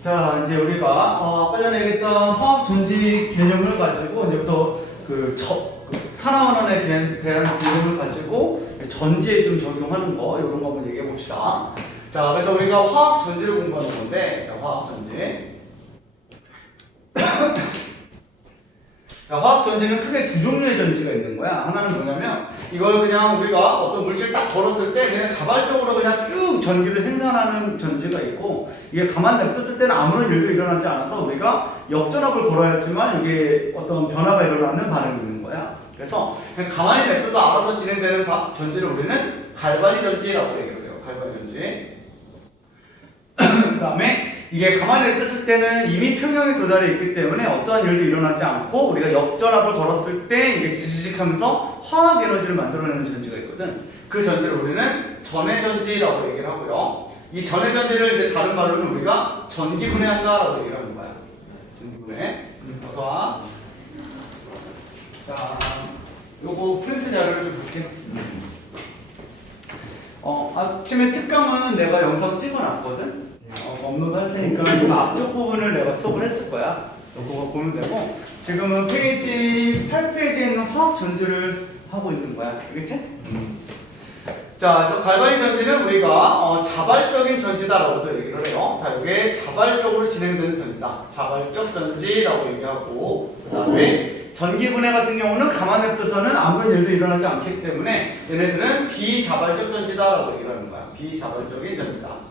자, 이제 우리가 아까 전에 얘기했던 화학 전지 개념을 가지고 이제부터 산화환원에 대한 개념을 가지고 전지에 좀 적용하는 거 이런 거 한번 얘기해 봅시다. 자, 그래서 우리가 화학 전지를 공부하는 건데, 자, 화학 전지. 자, 화학 전지는 크게 두 종류의 전지가 있는 거야. 하나는 뭐냐면 이걸 그냥 우리가 어떤 물질 딱 걸었을 때 그냥 자발적으로 그냥 쭉 전기를 생산하는 전지가 있고, 이게 가만 냅뒀을 때는 아무런 일도 일어나지 않아서 우리가 역전압을 걸어야지만 이게 어떤 변화가 일어나는 반응이 있는 거야. 그래서 그냥 가만히 냅둬도 알아서 진행되는 전지를 우리는 갈바니 전지라고 얘기해요. 갈바니 전지. 그 다음에 이게 가만히 냅뒀을 때는 이미 평형에 도달해 있기 때문에 어떠한 일도 일어나지 않고 우리가 역전압을 걸었을 때 이게 지지직 하면서 화학 에너지를 만들어내는 전지가 있거든. 그 전지를 우리는 전해전지라고 얘기를 하고요. 이 전해전지를 이제 다른 말로는 우리가 전기분해한다라고 얘기를 하는 거야. 전기분해. 어서 와. 자, 요거 프린트 자료를 좀 볼게. 아침에 특강은 내가 영상 찍어놨거든. 업로드 할 테니까 이 앞쪽 부분을 내가 수업을 했을 거야. 그거 보면 되고, 지금은 페이지 8페이지에 있는 화학 전지를 하고 있는 거야. 알겠지? 자, 그래서 갈바니 전지는 우리가 자발적인 전지다라고도 얘기를 해요. 자, 이게 자발적으로 진행되는 전지다. 자발적 전지라고 얘기하고, 그 다음에 전기분해 같은 경우는 가만 냅둬서는 아무런 일도 일어나지 않기 때문에 얘네들은 비자발적 전지다라고 얘기를 하는 거야. 비자발적인 전지다.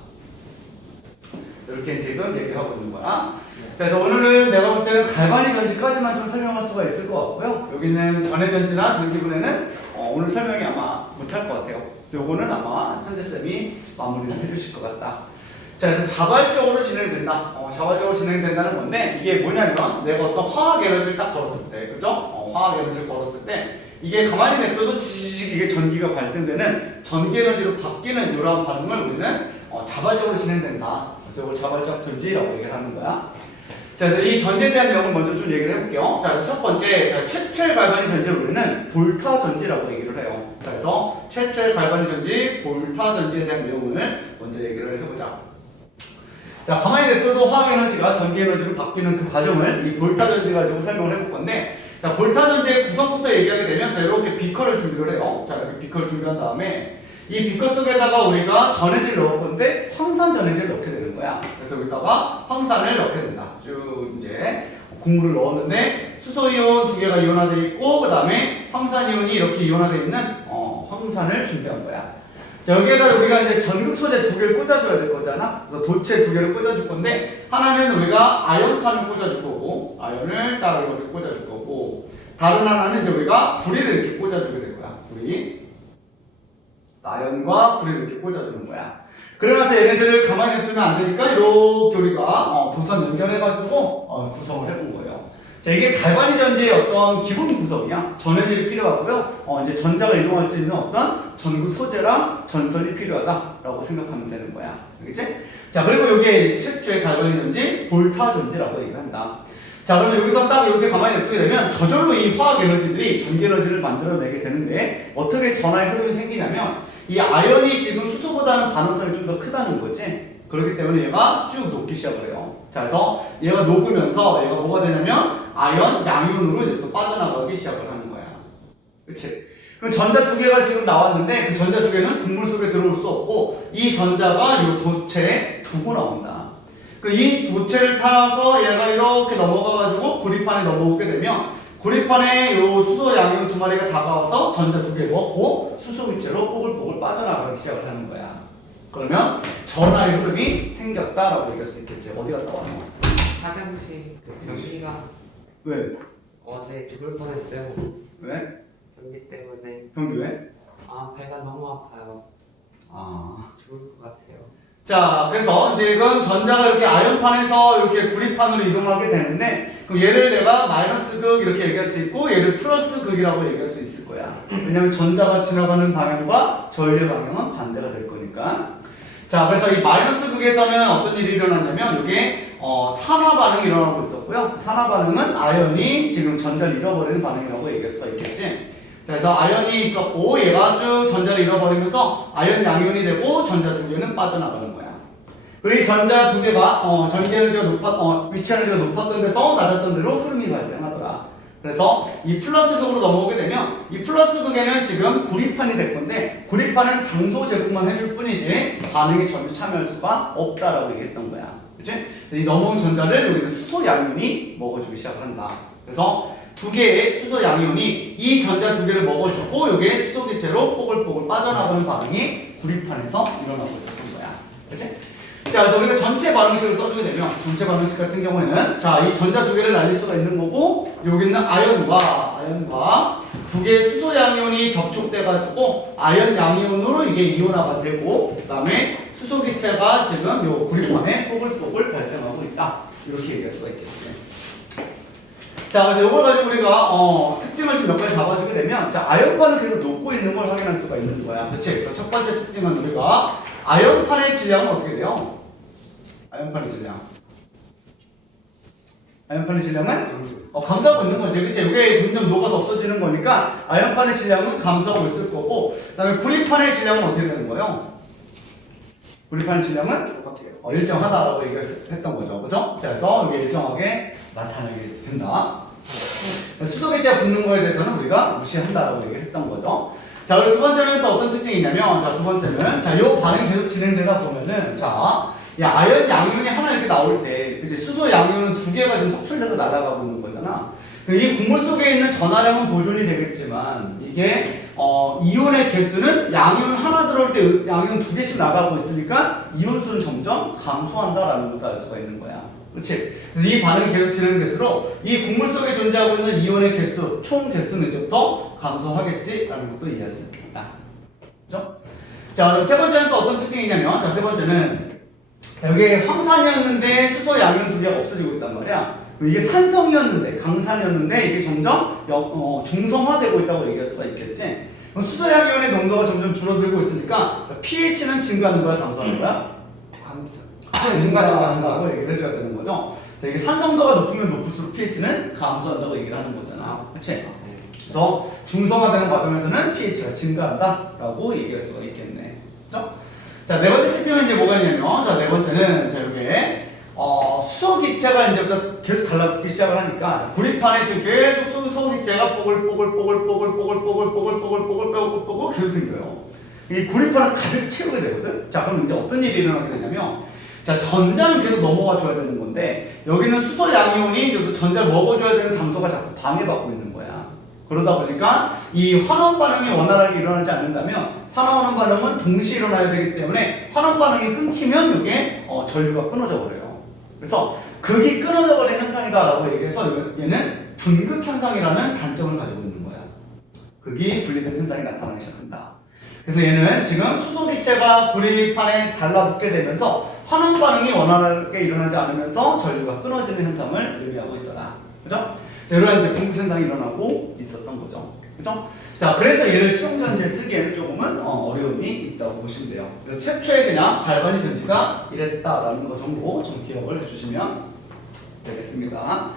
이렇게 지금 얘기하고 있는 거야. 자, 그래서 오늘은 내가 볼 때는 갈바니 전지까지만 좀 설명할 수가 있을 것 같고요. 여기는 전해전지나 전기분해는 오늘 설명이 아마 못할 것 같아요. 그래서 요거는 아마 현재쌤이 마무리를 해주실 것 같다. 자, 그래서 자발적으로 진행된다. 자발적으로 진행된다는 건데, 이게 뭐냐면 내가 어떤 화학 에너지를 딱 걸었을 때, 그죠? 화학 에너지를 걸었을 때 이게 가만히 냅둬도 지지직 이게 전기가 발생되는 전기 에너지로 바뀌는 이러한 반응을 우리는 자발적으로 진행된다. 그래서 이걸 자발적 전지라고 얘기를 하는 거야. 자, 그래서 이 전지에 대한 내용을 먼저 좀 얘기를 해볼게요. 자, 그래서 첫 번째, 자, 최초의 갈바니 전지를 우리는 볼타 전지라고 얘기를 해요. 자, 그래서 최초의 갈바니 전지, 볼타 전지에 대한 내용을 먼저 얘기를 해보자. 자, 가만히 냅둬도 화학 에너지가 전기 에너지로 바뀌는 그 과정을 이 볼타 전지 가지고 설명을 해볼 건데, 자, 볼타 전지의 구성부터 얘기하게 되면, 자, 이렇게 비커를 준비를 해요. 자, 이렇게 비커를 준비한 다음에 이 비커 속에다가 우리가 전해질을 넣을 건데 황산 전해질을 넣게 되는 거야. 그래서 여기다가 황산을 넣게 된다. 쭉 이제 국물을 넣었는데 수소이온 두 개가 이온화되어 있고, 그 다음에 황산이온이 이렇게 이온화되어 있는 황산을 준비한 거야. 자, 여기에다 우리가 이제 전극 소재 두 개를 꽂아줘야 될 거잖아. 그래서 도체 두 개를 꽂아줄 건데, 하나는 우리가 아연판을 꽂아줄 거고, 아연을 딱 이렇게 꽂아줄 거고, 다른 하나는 이제 우리가 구리를 이렇게 꽂아주게 될 거야. 구리. 아연과 구리를 이렇게 꽂아주는 거야. 그러면서 얘네들을 가만히 냅두면 안 되니까 이렇게 우리가 도선 연결해가지고 구성을 해본 거예요. 자, 이게 갈바니 전지의 어떤 기본 구성이야. 전해질이 필요하고요. 이제 전자가 이동할 수 있는 어떤 전구 소재랑 전선이 필요하다라고 생각하면 되는 거야. 알겠지? 자, 그리고 이게 최초의 갈바니 전지, 볼타 전지라고 얘기한다. 자, 그러면 여기서 딱 이렇게 가만히 냅두게 되면 저절로 이 화학 에너지들이 전기 에너지를 만들어내게 되는데, 어떻게 전하의 흐름이 생기냐면 이 아연이 지금 수소보다는 반응성이 좀 더 크다는 거지. 그렇기 때문에 얘가 쭉 녹기 시작을 해요. 자, 그래서 얘가 녹으면서 얘가 뭐가 되냐면 아연, 양이온으로 이제 또 빠져나가기 시작을 하는 거야. 그치? 그럼 전자 두 개가 지금 나왔는데 그 전자 두 개는 국물 속에 들어올 수 없고, 이 전자가 이 도체에 두고 나온다. 이 도체를 타서 얘가 이렇게 넘어가가지고 구리판에 넘어오게 되면, 구리판에 요 수소 양이온 두 마리가 다가와서 전자 두 개를 먹고 수소 위치로 뽀글뽀글 빠져나가기 시작을 하는 거야. 그러면 전하의 흐름이 생겼다라고 얘기할 수 있겠지. 어디 갔다 와? 화장실 변기가 왜? 어제 죽을 뻔했어요. 왜? 변기 때문에. 변기 왜? 배가 너무 아파요. 죽을 것 같아요. 자, 그래서 이제 이건 전자가 이렇게 아연판에서 이렇게 구리판으로 이동하게 되는데, 그럼 얘를 내가 마이너스 극 이렇게 얘기할 수 있고, 얘를 플러스 극이라고 얘기할 수 있을 거야. 왜냐면 전자가 지나가는 방향과 전류의 방향은 반대가 될 거니까. 자, 그래서 이 마이너스 극에서는 어떤 일이 일어났냐면, 이게 산화 반응이 일어나고 있었고요. 산화 반응은 아연이 지금 전자를 잃어버리는 반응이라고 얘기할 수가 있겠지. 자, 그래서 아연이 있었고 얘가 쭉 전자를 잃어버리면서 아연 양이온이 되고 전자 두 개는 빠져나가는 거야. 우리 전자 두 개가 전기 에너지가 위치 에너지가 높았던 데서 낮았던 데로 흐름이 발생하더라. 그래서 이 플러스 극으로 넘어오게 되면 이 플러스 극에는 지금 구리판이 될 건데 구리판은 장소 제공만 해줄 뿐이지 반응에 전혀 참여할 수가 없다라고 얘기했던 거야. 그치? 이 넘어온 전자를 여기는 수소 양이온이 먹어주기 시작한다. 그래서 두 개의 수소 양이온이 이 전자 두 개를 먹어주고 여기에 수소 기체로 뽀글뽀글 빠져나가는 반응이 구리판에서 일어나고 있었던 거야. 그치? 자, 그래서 우리가 전체 반응식을 써주게 되면 전체 반응식 같은 경우에는 자, 이 전자 두 개를 날릴 수가 있는 거고 여기 있는 아연과 두 개의 수소 양이온이 접촉돼 가지고 아연 양이온으로 이게 이온화가 되고 그다음에 수소 기체가 지금 요 구리판에 뽀글뽀글 발생하고 있다. 이렇게 얘기할 수가 있겠지. 자, 그래서 이걸 가지고 우리가 특징을 좀 몇 가지 잡아주게 되면 자, 아연판은 계속 녹고 있는 걸 확인할 수가 있는 거야. 그렇지? 그래서 첫 번째 특징은 우리가 아연판의 질량은 어떻게 돼요? 아연판의 질량. 아연판의 질량은 감소하고 있는 거지. 그치? 이게 점점 녹아서 없어지는 거니까 아연판의 질량은 감소하고 있을 거고 그 다음에 구리판의 질량은 어떻게 되는 거예요? 구리판의 질량은 똑같아요. 일정하다라고 얘기했던 거죠. 그죠? 그래서 이게 일정하게 나타나게 된다. 수소 기체가 붙는 거에 대해서는 우리가 무시한다라고 얘기를 했던 거죠. 자, 그리고 두 번째는 또 어떤 특징이 있냐면, 자, 두 번째는, 자, 요 반응이 계속 진행되다 보면은, 자, 이 아연 양이온이 하나 이렇게 나올 때, 그치, 수소 양이온은 두 개가 지금 속출돼서 날아가고 있는 거잖아. 이 국물 속에 있는 전하량은 보존이 되겠지만, 이게, 이온의 개수는 양이온 하나 들어올 때 양이온 두 개씩 나가고 있으니까, 이온수는 점점 감소한다라는 것도 알 수가 있는 거야. 그치? 이 반응이 계속 진행될수록 이 국물 속에 존재하고 있는 이온의 개수, 총 개수는 이제부터 감소하겠지라는 것도 이해할 수 있겠다. 그죠? 자, 그럼 세 번째는 또 어떤 특징이냐면, 자, 세 번째는, 자, 여기 황산이었는데 수소 양이온 두 개가 없어지고 있단 말이야. 이게 산성이었는데, 강산이었는데, 이게 점점 중성화되고 있다고 얘기할 수가 있겠지? 그럼 수소 양이온의 농도가 점점 줄어들고 있으니까, pH는 증가하는 거야, 감소하는 거야? 증가한다고 얘기를 해줘야 되는 거죠. 자, 이게 산성도가 높으면 높을수록 pH는 감소한다고 얘기를 하는 거잖아. 그치? 그래서 중성화되는 과정에서는 pH가 증가한다라고 얘기할 수가 있겠네. 그죠? 자, 네 번째 특징은 이제 뭐가 있냐면, 자, 네 번째는, 자, 요게, 수소 기체가 이제부터 계속 달라붙기 시작을 하니까, 구리판에 지금 계속 수소 기체가 뽀글 계속 생겨요. 이 구리판을 가득 채우게 되거든? 자, 그럼 이제 어떤 일이 일어나게 되냐면, 자, 전자는 계속 넘어가 줘야 되는 건데 여기는 수소 양이온이 전자를 먹어줘야 되는 장소가 자꾸 방해받고 있는 거야. 그러다 보니까 이 환원 반응이 원활하게 일어나지 않는다면 산화환원 반응은 동시에 일어나야 되기 때문에 환원 반응이 끊기면 이게 전류가 끊어져 버려요. 그래서 극이 끊어져 버린 현상이다라고 얘기해서 얘는 분극 현상이라는 단점을 가지고 있는 거야. 극이 분리된 현상이 나타나기 시작한다. 그래서 얘는 지금 수소 기체가 구리판에 달라붙게 되면서 환원 반응이 원활하게 일어나지 않으면서 전류가 끊어지는 현상을 의미하고 있더라. 그죠? 자, 이런 이제 분극 현상이 일어나고 있었던 거죠. 그죠? 자, 그래서 얘를 실용전지에 쓰기에는 조금은 어려움이 있다고 보시면 돼요. 그래서 최초에 그냥 갈바닉 전지가 이랬다라는 거 정도 좀 기억을 해주시면 되겠습니다.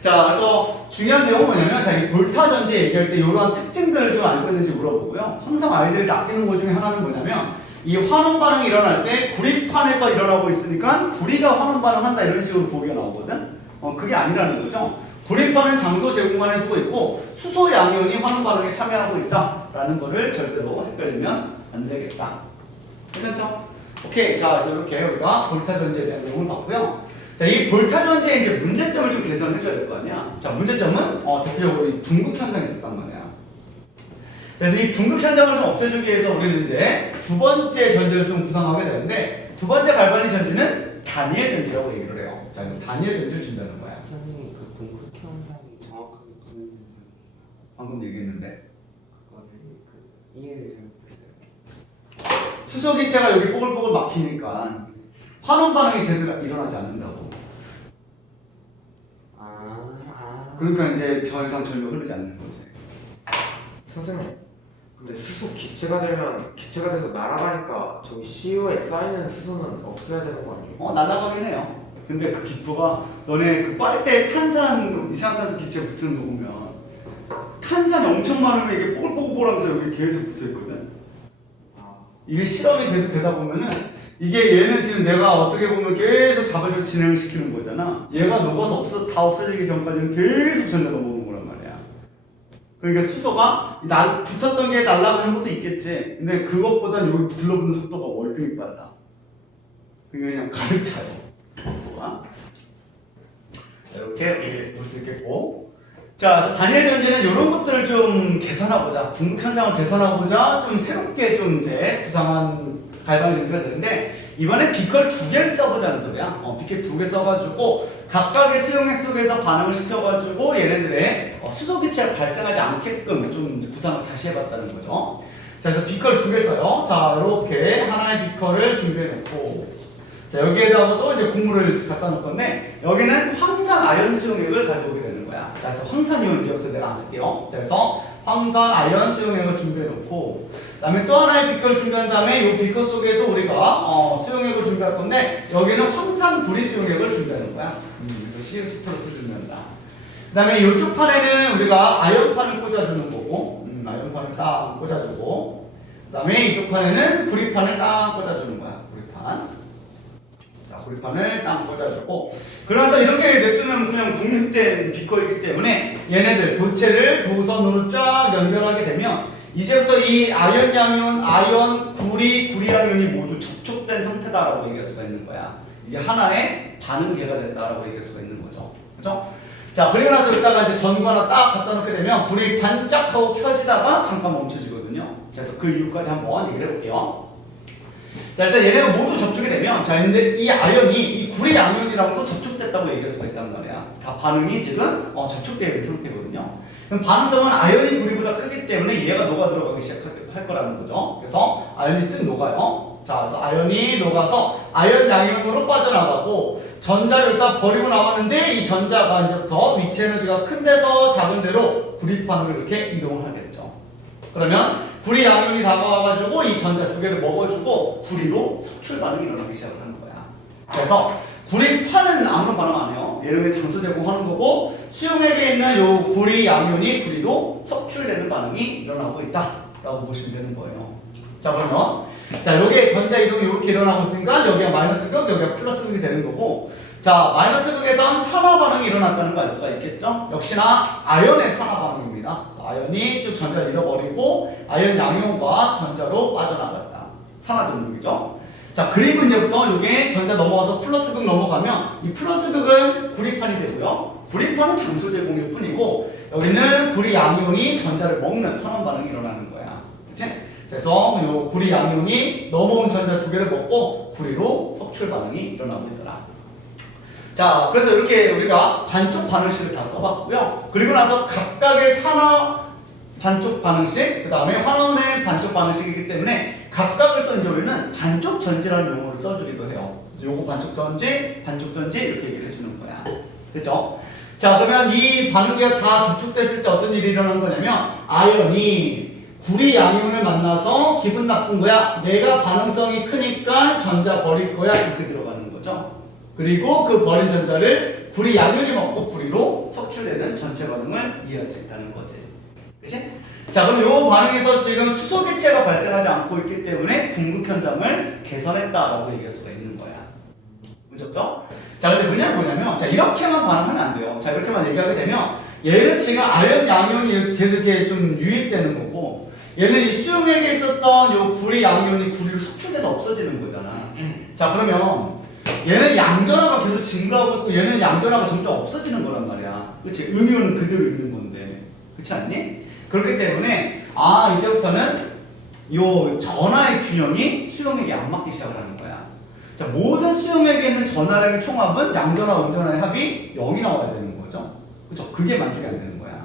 자, 그래서 중요한 내용은 뭐냐면, 자, 이 볼타 전지 얘기할 때 이러한 특징들을 좀 알고 있는지 물어보고요. 항상 아이들이 낚이는 것 중에 하나는 뭐냐면, 이 환원 반응이 일어날 때 구리판에서 일어나고 있으니까 구리가 환원 반응한다 이런 식으로 보기가 나오거든. 그게 아니라는 거죠. 구리판은 장소 제공만 해주고 있고 수소 양이온이 환원 반응에 참여하고 있다라는 거를 절대로 헷갈리면 안 되겠다. 괜찮죠? 오케이. 자, 그래서 이렇게 우리가 볼타 전지에 대한 내용을 봤고요. 자, 이 볼타 전지의 이제 문제점을 좀 개선해 줘야 될 거 아니야. 자, 문제점은 대표적으로 이 분극 현상이 있었단 말이야. 그래서 이 분극 현상을 좀 없애주기 위해서 우리는 이제 두 번째 전지를 좀 구성하게 되는데 두 번째 갈바닉 전지는 다니엘 전지라고 얘기를 해요. 자, 다니엘 전지를 준다는 거야. 선생님 그 분극 현상이 정확하게 무슨 현상이에요? 방금 얘기했는데 그거는 그 이해를 잘못했어요. 수소 기체가 여기 뽀글뽀글 막히니까 환원 반응이 제대로 일어나지 않는다고. 그러니까 이제 저 현상 전류 흐르지 않는 거지. 선생님, 근데 수소 기체가 되면 기체가 돼서 날아가니까 저기 CO에 쌓이는 수소는 없어야 되는 거 아니에요? 날아가긴 해요. 근데 그 기포가 너네 그 빨대 탄산 이산화탄소 기체 붙는 거 보면 탄산이 엄청 많으면 이게 뽀글뽀글하면서 여기 계속 붙어 있거든. 이게 실험이 계속 되다 보면은 이게 얘는 지금 내가 어떻게 보면 계속 자발적으로 진행을 시키는 거잖아. 얘가 녹아서 다 없어지기 전까지는 계속 전자 넘어오는 거란 말이야. 그러니까 수소가 붙었던 게 날아가는 것도 있겠지. 근데 그것보단 여기 둘러붙는 속도가 월등히 빨라. 그냥 가득 차요. 수소가. 이렇게 볼 수 있겠고. 자, 그래서 단일 전지는 이런 것들을 좀 개선하고자, 궁극 현상을 개선하고자 좀 새롭게 좀 이제 구상한 갈반의 전지가 되는데, 이번에 비컬 2개를 써보자는 소리야. 비컬 2개 써가지고 각각의 수용액 속에서 반응을 시켜가지고 얘네들의 수소 기체가 발생하지 않게끔 좀 구상을 다시 해봤다는 거죠. 자, 그래서 비컬 2개 써요. 자, 이렇게 하나의 비컬을 준비해놓고, 자, 여기에다가도 이제 국물을 갖다 놓을 건데, 여기는 황산 아연 수용액을 가져오게 되는 거야. 자, 그래서 황산이온 이제부터 내가 안 쓸게요. 자, 그래서 황산 아연 수용액을 준비해 놓고, 그 다음에 또 하나의 비컬 준비한 다음에 이 비컬 속에도 우리가 수용액을 준비할 건데, 여기는 황산 구리 수용액을 준비하는 거야. 그래서 CO2 플러스 준비한다. 그 다음에 이쪽 판에는 우리가 아연판을 꽂아주는 거고, 아연판을 딱 꽂아주고, 그 다음에 이쪽 판에는 구리판을 딱 꽂아주는 거야. 구리판. 구리판을 딱 꽂아주고, 그래서 이렇게 냅두면 그냥 독립된 비커이기 때문에 얘네들 도체를 도선으로 쫙 연결하게 되면 이제부터 이 아연 양이온, 아연, 구리 양이온이 모두 접촉된 상태다라고 얘기할 수가 있는 거야. 이게 하나의 반응계가 됐다라고 얘기할 수가 있는 거죠. 그죠? 자, 그리고 나서 여기다가 이제 전구 하나 딱 갖다 놓게 되면 불이 반짝하고 켜지다가 잠깐 멈춰지거든요. 그래서 그 이유까지 한번 얘기를 해볼게요. 자, 일단 얘네가 모두 접촉이 되면, 자, 근데 이 아연이, 이 구리 양이온이랑도 접촉됐다고 얘기할 수가 있단 말이야. 다 반응이 지금 접촉되어 있는 상태거든요. 그럼 반응성은 아연이 구리보다 크기 때문에 얘가 녹아 들어가기 시작할 거라는 거죠. 그래서 아연이 쓱 녹아요. 자, 그래서 아연이 녹아서 아연 양이온으로 빠져나가고, 전자를 일단 버리고 나왔는데 이 전자가 이제부터 위치 에너지가 큰 데서 작은 데로 구리판으로 이렇게 이동을 하겠죠. 그러면 구리 양이온이 다가와가지고 이 전자 두 개를 먹어주고 구리로 석출 반응이 일어나기 시작을 하는 거야. 그래서 구리판은 아무런 반응 안 해요. 얘는 장소 제공하는 거고, 수용액에 있는 요 구리 양이온이 구리로 석출되는 반응이 일어나고 있다라고 보시면 되는 거예요. 자, 그러면 자, 요게 전자 이동이 이렇게 일어나고 있으니까 여기가 마이너스 극, 여기가 플러스 극이 되는 거고, 자, 마이너스 극에선 산화 반응이 일어났다는 걸 알 수가 있겠죠? 역시나 아연의 산화 반응입니다. 아연이 쭉 전자를 잃어버리고 아연 양이온과 전자로 빠져나갔다. 산화 전극이죠. 자, 그리고 이제부터 이게 전자 넘어가서 플러스 극 넘어가면 이 플러스 극은 구리판이 되고요. 구리판은 장소 제공일 뿐이고, 여기는 구리 양이온이 전자를 먹는 환원 반응이 일어나는 거야. 그치? 그래서 이 구리 양이온이 넘어온 전자 두 개를 먹고 구리로 석출 반응이 일어나고 있더라. 자, 그래서 이렇게 우리가 반쪽 반응식을 다 써봤고요. 그리고 나서 각각의 산화 반쪽 반응식, 그 다음에 환원의 반쪽 반응식이기 때문에 각각을 또 이제 우리는 반쪽 전지라는 용어를 써주기도 해요. 그래서 요거 반쪽 전지 이렇게 얘기를 해주는 거야. 그죠? 자, 그러면 이 반응계가 다 접촉됐을 때 어떤 일이 일어나는 거냐면, 아연이 구리 양이온을 만나서 기분 나쁜 거야. 내가 반응성이 크니까 전자 버릴 거야. 이렇게 들어가는 거죠. 그리고 그 버린 전자를 구리 양이온이 먹고 구리로 석출되는 전체 반응을 이해할 수 있다는 거지. 그치? 자, 그럼 이 반응에서 지금 수소 기체가 발생하지 않고 있기 때문에 궁극 현상을 개선했다라고 얘기할 수가 있는 거야. 그렇죠? 자, 근데 문제는 뭐냐면, 자, 이렇게만 반응하면 안 돼요. 자, 이렇게만 얘기하게 되면 얘는 지금 아연 양이온이 계속 이렇게 좀 유입되는 거고, 얘는 이 수용액에 있었던 요 구리 양이온이 구리로 석출돼서 없어지는 거잖아. 자, 그러면 얘는 양전화가 계속 증가하고 있고 얘는 양전화가 점점 없어지는 거란 말이야. 그치? 음이온은 그대로 있는 건데. 그렇지 않니? 그렇기 때문에 이제부터는 요 전하의 균형이 수용액에 안 맞기 시작을 하는 거야. 자, 모든 수용액에 있는 전하량의 총합은 양전화, 음전화의 합이 0이 나와야 되는 거죠. 그죠? 그게 만족이 안 되는 거야.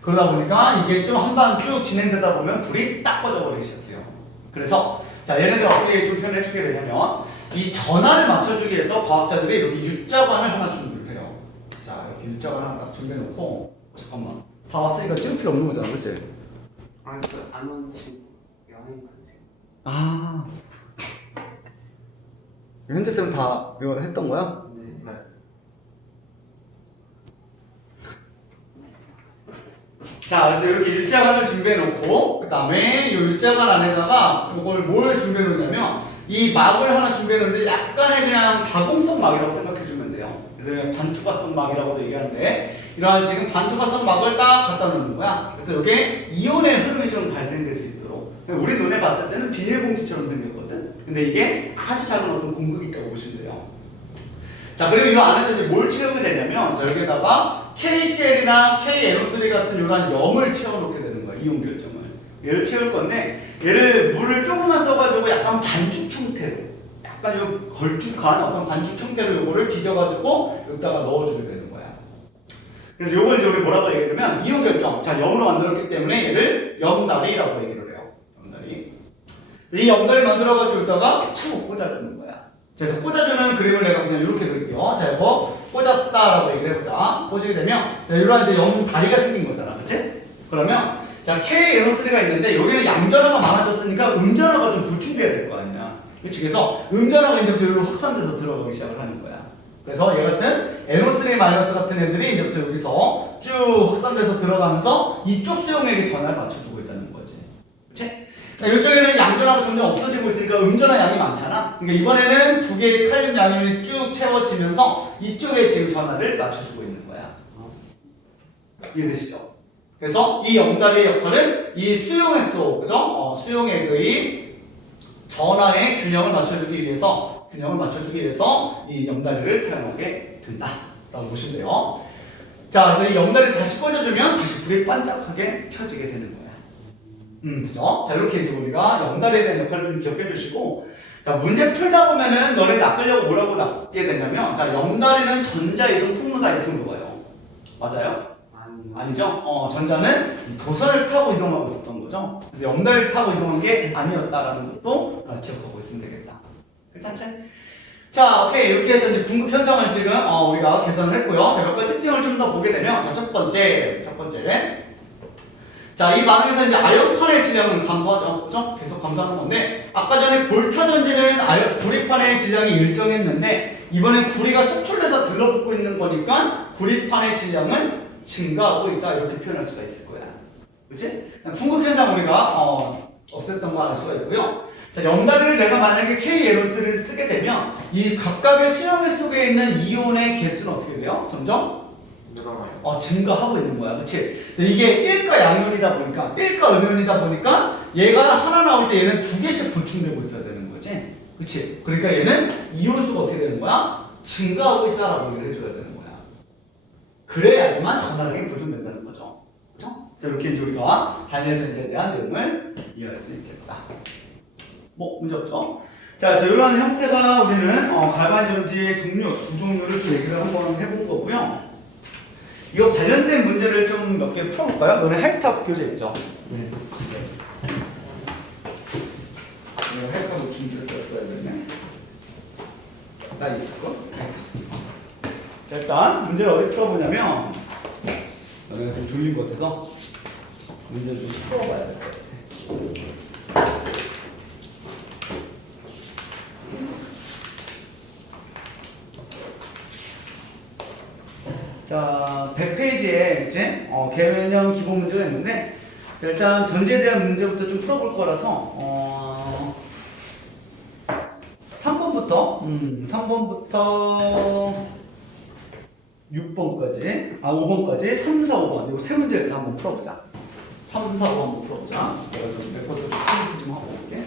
그러다 보니까 이게 좀 한 번 쭉 진행되다 보면 불이 딱 꺼져버리기 시작해요. 그래서 자, 얘네들 어떻게 좀 표현해 주게 되냐면, 이 전하를 맞춰주기 위해서 과학자들이 이렇게 U자관을 하나 준비를 해요. 자, 이렇게 U자관 하나 딱 준비해 놓고, 잠깐만, 다 왔으니까 찍을 필요 없는 거잖아, 그치? 아니, 안 온 친구 여행 가세요. 아, 현재 쌤은 다 이거 했던 거야? 네. 자, 그래서 이렇게 일자간을 준비해 놓고, 그 다음에 이 일자간 안에다가 이걸 뭘 준비해 놓냐면, 이 막을 하나 준비해 놓는데 약간의 그냥 가공성 막이라고 생각해 주면 돼요. 그래서 반투과성 막이라고도 얘기하는데, 이러한 지금 반투과성 막을 딱 갖다 놓는 거야. 그래서 이게 이온의 흐름이 좀 발생될 수 있도록. 우리 눈에 봤을 때는 비닐봉지처럼 생겼거든. 근데 이게 아주 작은 어떤 공급이 있다고 보시면 돼요. 자, 그리고 이 안에다 이제 뭘 채우게 되냐면, 자, 여기에다가 KCl이나 KNO3 같은 이런 염을 채워놓게 되는 거야, 이온 결정을. 얘를 채울 건데, 얘를 물을 조금만 써가지고 약간 반죽 형태로, 약간 좀 걸쭉한 어떤 반죽 형태로 요거를 빚어가지고 여기다가 넣어주게 되는 거야. 그래서 요걸 이제 우리 뭐라고 얘기하냐면, 이온 결정. 자, 염으로 만들었기 때문에 얘를 염다리라고 얘기를 해요. 염다리. 이 염다리 만들어가지고 여기다가 툭 꽂아주는 거야. 자, 그래서 꽂아주는 그림을 내가 그냥 이렇게 그릴게요. 자, 이거 꽂았다라고 얘기를 해보자. 꽂게 되면, 자, 이런 이제 염 다리가 생긴 거잖아. 그치? 그러면, 자, KNO3가 있는데, 여기는 양전화가 많아졌으니까 음전화가 좀 보충돼야 될 거 아니야. 그치? 그래서 음전화가 이제부터 여기로 확산돼서 들어가기 시작을 하는 거야. 그래서 얘 같은 NO3- 같은 애들이 이제부터 여기서 쭉 확산돼서 들어가면서 이쪽 수용액에 전화를 맞춰주고 있다는 거지. 그치? 이쪽에는 양전화가 점점 없어지고 있으니까 음전화 양이 많잖아. 그러니까 이번에는 두 개의 칼륨 양이온이 쭉 채워지면서 이쪽에 지금 전화를 맞춰주고 있는 거야. 이해되시죠? 그래서 이 염다리의 역할은 이 수용액소, 그죠? 수용액의 전하의 균형을 맞춰주기 위해서 이 염다리를 사용하게 된다라고 보시면 돼요. 자, 그래서 이 염다리를 다시 꽂아주면 다시 불이 반짝하게 켜지게 되는 거야. 그죠? 자, 이렇게 이제 우리가 염다리에 대한 역할을 좀 기억해 주시고, 자, 문제 풀다 보면은 너네 낚으려고 뭐라고 낚게 되냐면, 자, 염다리는 전자이동 통로다 이렇게 물어봐요. 맞아요? 아니죠? 전자는 도선을 타고 이동하고 있었던 거죠. 그래서 염다리를 타고 이동한 게 아니었다라는 것도 기억하고 있으면 되겠다. 괜찮지? 자, 오케이. 이렇게 해서 이제 분극 현상을 지금 우리가 계산을 했고요. 자, 몇 가지 특징을 좀 더 보게 되면, 자, 첫 번째. 자, 이 반응에서 이제 아연판의 질량은 감소하죠. 그죠? 계속 감소하는 건데, 아까 전에 볼타 전지는 구리판의 질량이 일정했는데, 이번엔 구리가 속출돼서 들러붙고 있는 거니까, 구리판의 질량은 증가하고 있다. 이렇게 표현할 수가 있을 거야. 그치? 분극 현상 우리가, 없앴던 거 알 수가 있고요. 자, 염다리를 내가 만약에 KNO3를 쓰게 되면, 이 각각의 수용액 속에 있는 이온의 개수는 어떻게 돼요? 점점? 증가하고 있는 거야. 그치? 이게 1가 양이온이다 보니까, 1가 음이온이다 보니까, 얘가 하나 나올 때 얘는 두 개씩 보충되고 있어야 되는 거지. 그치? 그러니까 얘는 이온수가 어떻게 되는 거야? 증가하고 있다라고 얘기를 해줘야 되는 거야. 그래야지만 전화량이 보존된다는 거죠. 그쵸? 자, 이렇게 이제 우리가 단일 전지에 대한 내용을 이해할 수 있겠다. 뭐, 문제 없죠? 자, 그래서 이러한 형태가 우리는, 갈바니 전지의 종류, 두 종류를 좀 얘기를 한번 해본 거고요. 이거 관련된 문제를 좀 몇 개 풀어볼까요? 너네 하이탑 교재 있죠? 네. 이거 하이탑 뭐 준비를 써야 되네. 나 있을걸? 자, 일단 문제를 어디 풀어보냐면, 너네가 좀 졸린 것 같아서 문제를 좀 풀어봐야 될 것 같아. 자, 100페이지에 이제 개념 기본 문제가 있는데, 자, 일단 전지에 대한 문제부터 좀 풀어볼 거라서 3번부터 6번까지, 5번까지 3, 4, 5번 이 세 문제를 한번 풀어보자. 3, 4, 5번 한번 풀어보자. 내가 좀 몇 번도 좀 하고 올게.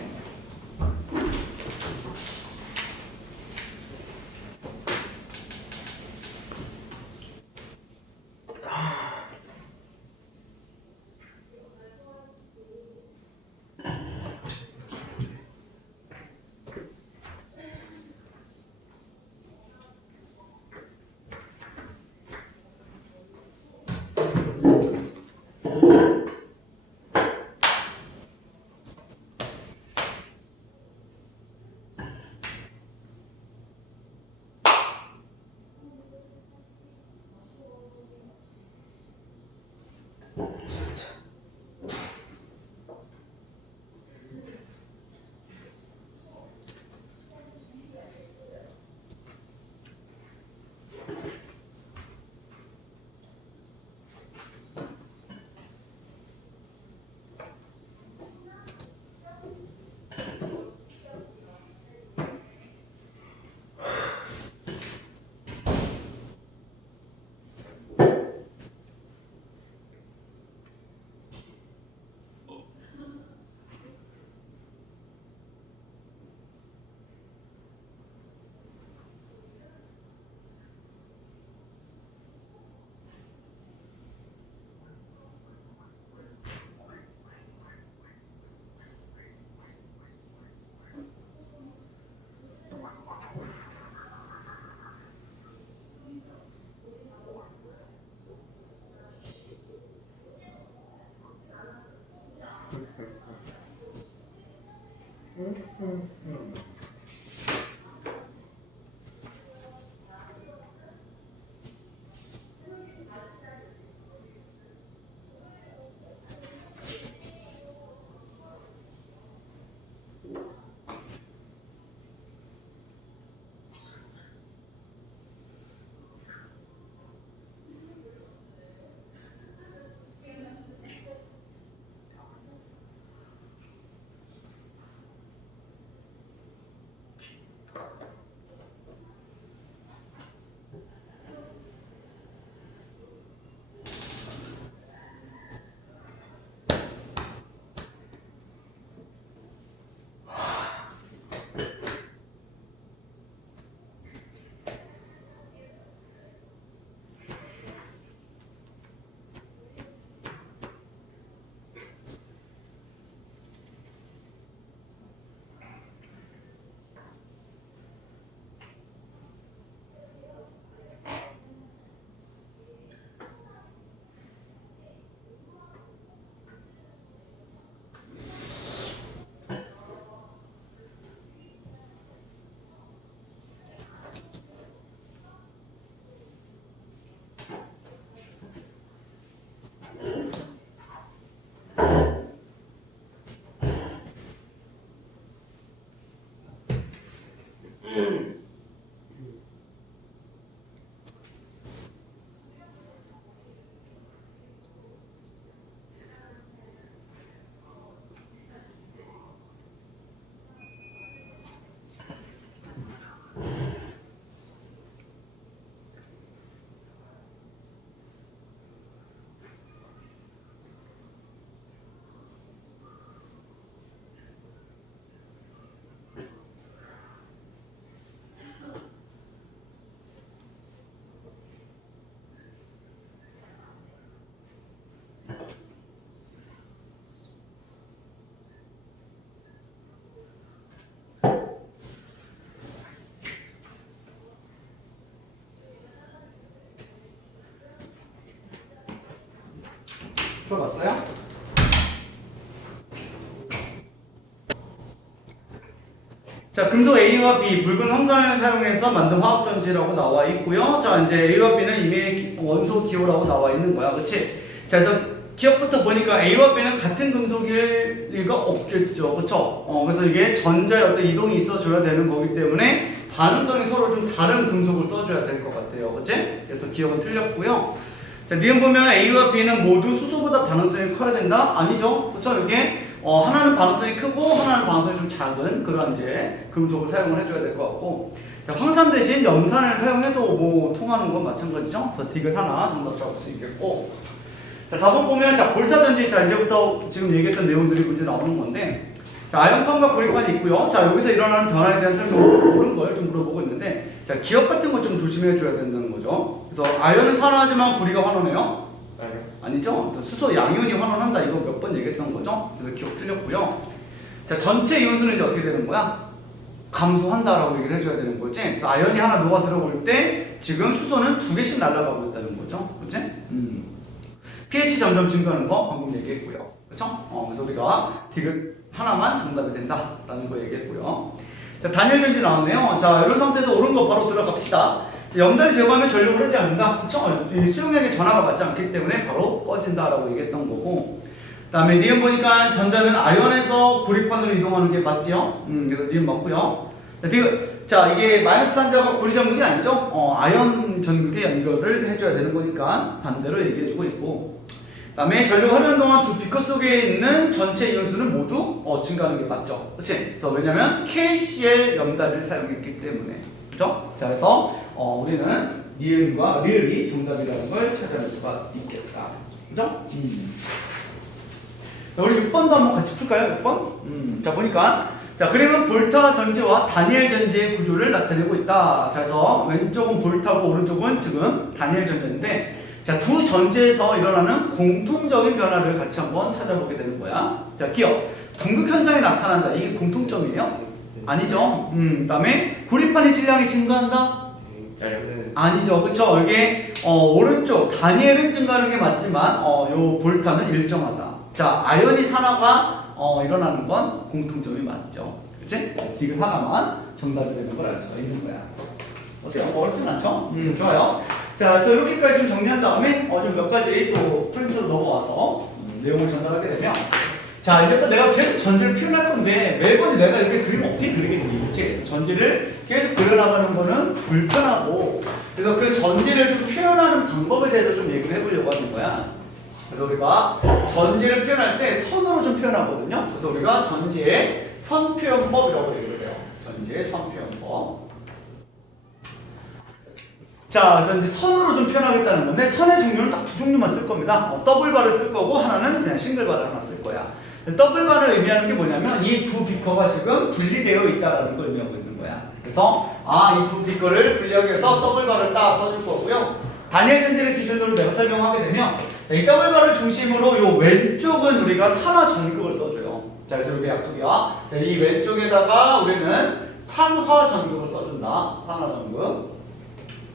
풀어봤어요? 자, 금속 A와 B, 묽은 황산을 사용해서 만든 화학전지라고 나와 있고요. 자, 이제 A와 B는 이미 원소 기호라고 나와 있는 거야. 그치? 자, 그래서 기억부터 보니까 A와 B는 같은 금속일 리가 없겠죠. 그쵸? 그래서 이게 전자의 어떤 이동이 있어줘야 되는 거기 때문에 반응성이 서로 좀 다른 금속을 써줘야 될 것 같아요. 그치? 그래서 기억은 틀렸고요. 자, 니은 보면 A와 B는 모두 수소보다 반응성이 커야 된다? 아니죠. 그쵸? 이게 하나는 반응성이 크고 하나는 반응성이 좀 작은 그런 이제 금속을 사용을 해줘야 될 것 같고, 자, 황산 대신 염산을 사용해도 뭐 통하는 건 마찬가지죠. 그래서 디귿 하나 정답 잡을 수 있겠고, 자, 4번 보면 자, 볼타 전지, 자, 이제부터 지금 얘기했던 내용들이 문제 나오는 건데, 자, 아연판과 고리판이 있고요. 자, 여기서 일어나는 변화에 대한 설명을 모르는 걸 좀 물어보고 있는데, 자, 기억 같은 거 좀 조심해 줘야 된다는 거죠. 그래서 아연은 산화하지만 구리가 환원해요? 아니죠. 그래서 수소 양이온이 환원한다. 이거 몇 번 얘기했던 거죠. 그래서 기억 틀렸고요. 자, 전체 이온수는 이제 어떻게 되는 거야? 감소한다라고 얘기를 해줘야 되는 거지. 그래서 아연이 하나 녹아 들어올 때 지금 수소는 2개씩 날아가고 있다는 거죠. 그치? pH 점점 증가하는 거 방금 얘기했고요. 그쵸? 그래서 우리가 디귿 하나만 정답이 된다라는 거 얘기했고요. 자, 단일 전지 나왔네요. 자, 이런 상태에서 옳은 거 바로 들어갑시다. 염단을 제거하면 전력을 흐르지 않는다. 그쵸? 이 수용액에 전하가 받지 않기 때문에 바로 꺼진다라고 얘기했던 거고. 그 다음에 니은 보니까 전자는 아연에서 구리판으로 이동하는 게 맞죠? 그래서 니은 맞고요. 자, 이게 마이너스 단자가 구리 전극이 아니죠? 아연 전극에 연결을 해줘야 되는 거니까 반대로 얘기해주고 있고. 그 다음에 전류가 흐르는 동안 두 비커 속에 있는 전체 이온수는 모두 증가하는 게 맞죠. 그치? 그래서 왜냐면 KCl 염단을 사용했기 때문에. 그죠? 자, 그래서 우리는 니은과 리을이 정답이라는 걸 찾아낼 수가 있겠다. 그죠? 자, 우리 6번도 한번 같이 풀까요? 6번? 자, 보니까 자, 그림은 볼타 전지와 다니엘 전지의 구조를 나타내고 있다. 자, 그래서 왼쪽은 볼타고 오른쪽은 지금 다니엘 전지인데, 자, 두 전지에서 일어나는 공통적인 변화를 같이 한번 찾아보게 되는 거야. 자, 기억. 궁극 현상이 나타난다. 이게 공통점이에요? 아니죠. 그다음에 구리판의 질량이 증가한다? 아니죠. 그쵸? 이게 오른쪽 다니엘은 증가하는 게 맞지만 요 볼타는 일정하다. 자, 아연이 산화가 일어나는 건 공통점이 맞죠. 그치? 디귿 하나만 정답이 되는 걸 알 수가 있는 거야. 어때요? 어렵진 않죠? 좋아요. 자, 그래서 이렇게까지 좀 정리한 다음에 좀 몇 가지 또 프린트로 넘어와서 내용을 전달하게 되면 자, 이제 또 내가 계속 전지를 표현할 건데 매번 내가 이렇게 그림 어떻게 그리겠니? 그래서 전지를 계속 그려나가는 거는 불편하고 그래서 그 전지를 좀 표현하는 방법에 대해서 좀 얘기를 해보려고 하는 거야. 그래서 우리가 전지를 표현할 때 선으로 좀 표현하거든요. 그래서 우리가 전지의 선표현법이라고 얘기를 해요. 전지의 선표현법. 자, 그래서 이제 선으로 좀 표현하겠다는 건데 선의 종류는 딱 두 종류만 쓸 겁니다. 더블바를 쓸 거고 하나는 그냥 싱글바를 하나 쓸 거야. 더블바는 의미하는 게 뭐냐면 이 두 비커가 지금 분리되어 있다는 걸 의미하고 있는 거야. 그래서 이 두 비커를 분리하기 위해서 더블바를 딱 써줄 거고요. 단일 전지를 기준으로 내가 설명하게 되면 자, 이 더블바를 중심으로 요 왼쪽은 우리가 산화 전극을 써줘요. 자, 그래서 이렇게 약속이야. 자, 이 왼쪽에다가 우리는 산화 전극을 써준다. 산화 전극.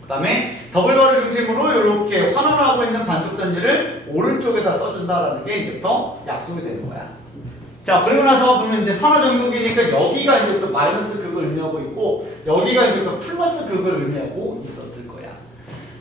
그 다음에 더블바를 중심으로 이렇게 환원하고 있는 반쪽 전지를 오른쪽에다 써준다라는 게 이제부터 약속이 되는 거야. 자, 그리고 나서 보면 이제 산화 전극이니까 여기가 이제부터 마이너스 극을 의미하고 있고 여기가 이제부터 플러스 극을 의미하고 있었을 거야.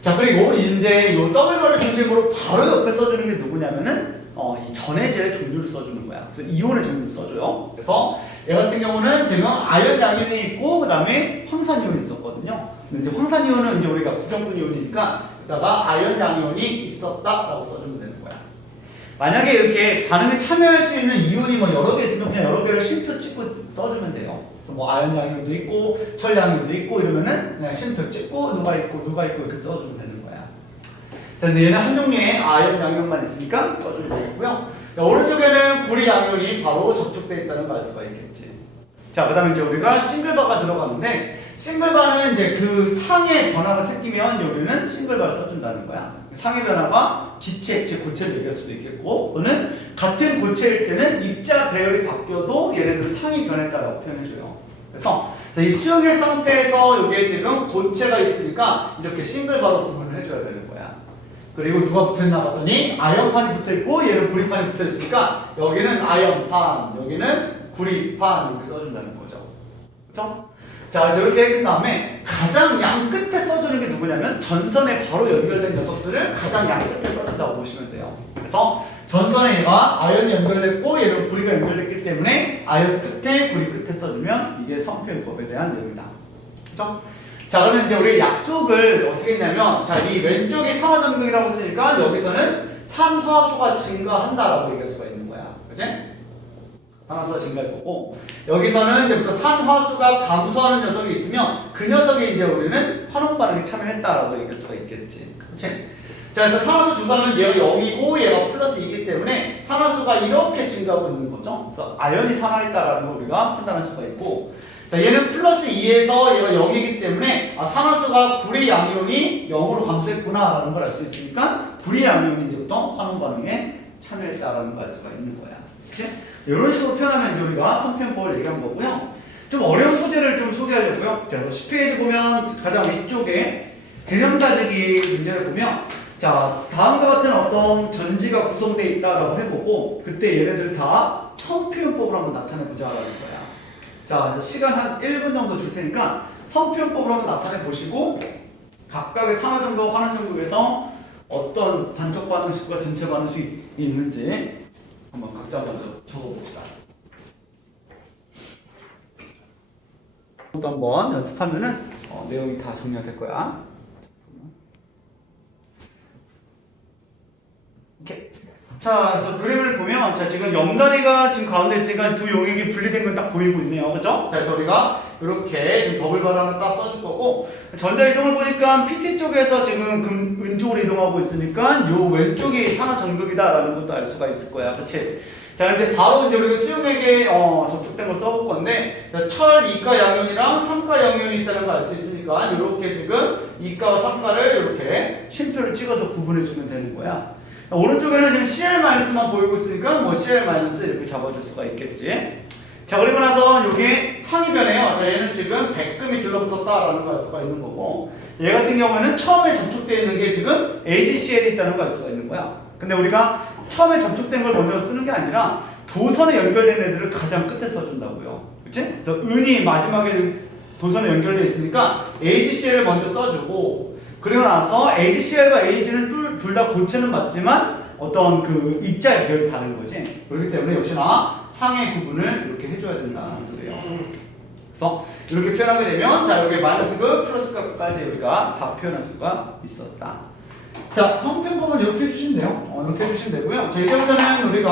자, 그리고 이제 이 더블바를 중심으로 바로 옆에 써주는 게 누구냐면은 이 전해질의 종류를 써주는 거야. 그래서 이온의 종류를 써줘요. 그래서 얘 같은 경우는 지금 아연 양이온이 있고 그 다음에 황산이온이 있었거든요. 근데 이제 황산이온은 이제 우리가 부정분 이온이니까 여기다가 아연 양이온이 있었다라고 써주면 되는 거야. 만약에 이렇게 반응에 참여할 수 있는 이온이 뭐 여러 개 있으면 그냥 여러 개를 쉼표 찍고 써주면 돼요. 그래서 뭐 아연 양이온도 있고 철 양이온도 있고 이러면은 그냥 쉼표 찍고 누가 있고 이렇게 써주면 되는 거야. 자, 근데 얘는 한 종류의 아연 양이온만 있으니까 써주면 되겠고요. 자, 오른쪽에는 구리 양이온이 바로 접촉되어 있다는 걸 알 수가 있겠지. 자, 그 다음에 이제 우리가 싱글바가 들어가는데 싱글바는 이제 그 상의 변화가 생기면 이제 우리는 싱글바를 써준다는 거야. 상의 변화가 기체, 액체, 고체를 얘기할 수도 있겠고 또는 같은 고체일 때는 입자 배열이 바뀌어도 얘네들 상이 변했다라고 표현해줘요. 그래서 이 수용의 상태에서 이게 지금 고체가 있으니까 이렇게 싱글바로 구분을 해줘야 되는 거야. 그리고 누가 붙어있나 봤더니 아연판이 붙어있고 얘는 구리판이 붙어있으니까 여기는 아연판, 여기는 구리판 이렇게 써준다는 거죠. 그렇죠? 자, 그래서 이렇게 해준 다음에 가장 양 끝에 써주는 게 누구냐면 전선에 바로 연결된 녀석들을 가장 양 끝에 써준다고 보시면 돼요. 그래서 전선에 얘가 아연이 연결됐고 얘는 구리가 연결됐기 때문에 아연 끝에 구리 끝에 써주면 이게 선표현법에 대한 내용이다. 그렇죠? 자, 그러면 이제 우리 약속을 어떻게 했냐면 자, 이 왼쪽이 산화전극이라고 쓰니까 여기서는 산화수가 증가한다라고 얘기할 수가 있는 거야. 그치? 산화수가 증가할 거고 여기서는 이제부터 산화수가 감소하는 녀석이 있으면 그 녀석이 이제 우리는 환원 반응에 참여했다라고 얘기할 수가 있겠지. 그치? 자, 그래서 산화수 주사는 얘가 0이고 얘가 플러스 2이기 때문에 산화수가 이렇게 증가하고 있는 거죠. 그래서 아연이 산화했다라는 걸 우리가 판단할 수가 있고 자, 얘는 플러스 2에서 얘가 0이기 때문에 산화수가 구리 양이온이 0으로 감소했구나 라는 걸 알 수 있으니까 구리 양이온이 이제부터 환원 반응에 참여했다라는 걸 알 수가 있는 거야. 그치? 이런 식으로 표현하면 이제 우리가 선표현법을 얘기한 거고요. 좀 어려운 소재를 좀 소개하려고요. 자, 10페이지 보면 가장 위쪽에 개념 다지기 문제를 보면 자, 다음과 같은 어떤 전지가 구성되어 있다라고 해보고 그때 얘네들 다 선표현법으로 한번 나타내보자라는 거야. 자, 그래서 시간 한 1분 정도 줄 테니까 선표현법으로 한번 나타내 보시고 각각의 산화정도, 환원정도에서 어떤 단적 반응식과 전체 반응식이 있는지 한번 각자 먼저 적어봅시다. 또 한번 연습하면은 내용이 다 정리가 될 거야. 오케이. 자, 그래서 그림을 보면 자, 지금 옆다리가 지금 가운데 있으니까 두 용액이 분리된 건 딱 보이고 있네요. 그죠? 자, 그래서 우리가 이렇게 지금 더블바를 하나 딱 써줄 거고 전자 이동을 보니까 PT 쪽에서 지금 은쪽으로 이동하고 있으니까 요 왼쪽이 산화 전극이다라는 것도 알 수가 있을 거야. 그치? 자, 이제 바로 이제 우리가 수용액에 접촉된 걸 써볼 건데 철 2가 양이온이랑 3가 양이온이 있다는 걸 알 수 있으니까 이렇게 지금 2가와 3가를 이렇게 쉼표를 찍어서 구분해주면 되는 거야. 오른쪽에는 지금 CL-만 보이고 있으니까 뭐 CL- 이렇게 잡아줄 수가 있겠지. 자, 그리고 나서 이게 상이 변해요. 자, 얘는 지금 백금이 들러붙었다라는 걸 알 수가 있는 거고 얘 같은 경우에는 처음에 접촉되어 있는 게 지금 AgCl이 있다는 걸 알 수가 있는 거야. 근데 우리가 처음에 접촉된 걸 먼저 쓰는 게 아니라 도선에 연결된 애들을 가장 끝에 써준다고요. 그치? 그래서 은이 마지막에 도선에 연결되어 있으니까 AGCL을 먼저 써주고 그리고 나서 AGCL과 AG는 둘 다 고체는 맞지만 어떤 그 입자의 배열이 다른 거지. 그렇기 때문에 역시나 상의 구분을 이렇게 해줘야 된다는 소리예요. 그래서 이렇게 표현하게 되면 자 여기 마이너스 급, 플러스 급까지 우리가 다 표현할 수가 있었다. 자 성평범은 이렇게 해주시면 돼요. 이렇게 해주시면 되고요. 자 이제부터는 우리가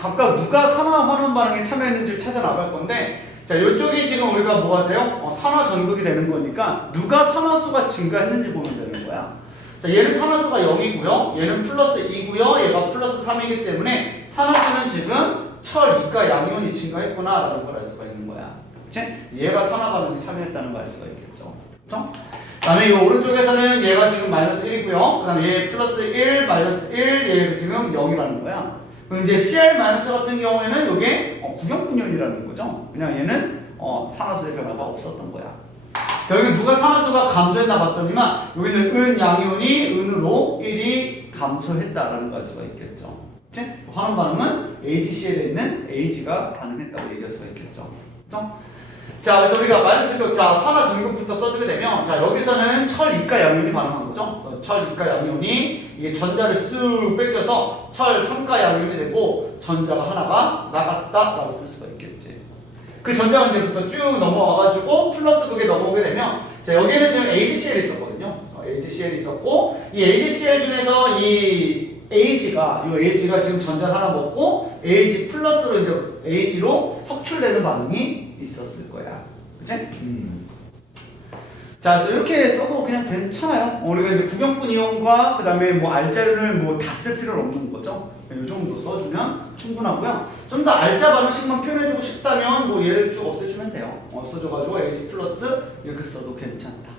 각각 누가 산화 환원 반응에 참여했는지를 찾아 나갈 건데 자 이쪽이 지금 우리가 뭐가 돼요? 산화 전극이 되는 거니까 누가 산화수가 증가했는지 보면 되는 거야. 자 얘는 산화수가 0이고요. 얘는 플러스 2고요. 얘가 플러스 3이기 때문에 산화수는 지금 철, 이가, 양이온이 증가했구나 라는 걸 알 수가 있는 거야. 그치? 얘가 산화 반응에 참여했다는 걸 알 수가 있겠죠. 그쵸? 그 다음에 이 오른쪽에서는 얘가 지금 마이너스 1이고요. 그 다음에 얘 플러스 1, 마이너스 1, 얘 지금 0이라는 거야. 그럼 이제 CL 마이너스 같은 경우에는 이게 구경분열이라는 거죠. 그냥 얘는 산화수의 변화가 없었던 거야. 결국 누가 산화수가 감소했나 봤더니만 여기는 은 양이온이 은으로 1이 감소했다라는 걸 알 수가 있겠죠. 그치? 환원 반응은 AgCl에 있는 Ag가 반응했다고 얘기할 수가 있겠죠. 그쵸? 자, 그래서 우리가 마이너스 격, 자, 산화 전극부터 써주게 되면, 자, 여기서는 철, 이가, 양이온이 반응한 거죠. 그래서 철, 이가, 양이온이 이게 전자를 쑥 뺏겨서 철, 3가, 양이온이 되고, 전자가 하나가 나갔다라고 쓸 수가 있겠지. 그 전자가 이제부터 쭉 넘어와가지고, 플러스 극에 넘어오게 되면, 자, 여기는 지금 AgCl이 있었거든요. AgCl이 있었고, 이 AgCl 중에서 이 AG가 지금 전자를 하나 먹고, AG 플러스로 이제 AG로 석출되는 반응이 있었을 거야. 그치? 자, 그래서 이렇게 써도 그냥 괜찮아요. 우리가 이제 구경분 이온과 그 다음에 뭐 알자를 뭐 다 쓸 필요는 없는 거죠. 이 정도 써주면 충분하고요. 좀 더 알짜 반응식만 표현해주고 싶다면 뭐 얘를 쭉 없애주면 돼요. 없어져가지고 AG 플러스 이렇게 써도 괜찮다.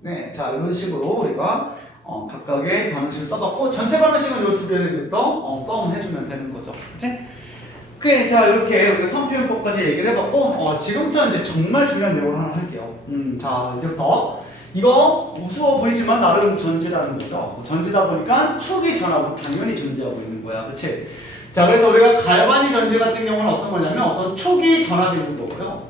네, 자 이런 식으로 우리가 각각의 방식을 써봤고 전체 방식은 이 두 개를 이제 또 써해주면 되는 거죠. 그치? 자 이렇게 우리가 선표현법까지 얘기를 해봤고 지금부터 이제 정말 중요한 내용을 하나 할게요. 자 이제부터 이거 우스워 보이지만 나름 전지라는 거죠. 전지다 보니까 초기 전압은 당연히 존재하고 있는 거야. 그치? 자 그래서 우리가 갈바니 전지 같은 경우는 어떤 거냐면 어떤 초기 전압이 있는 거고요.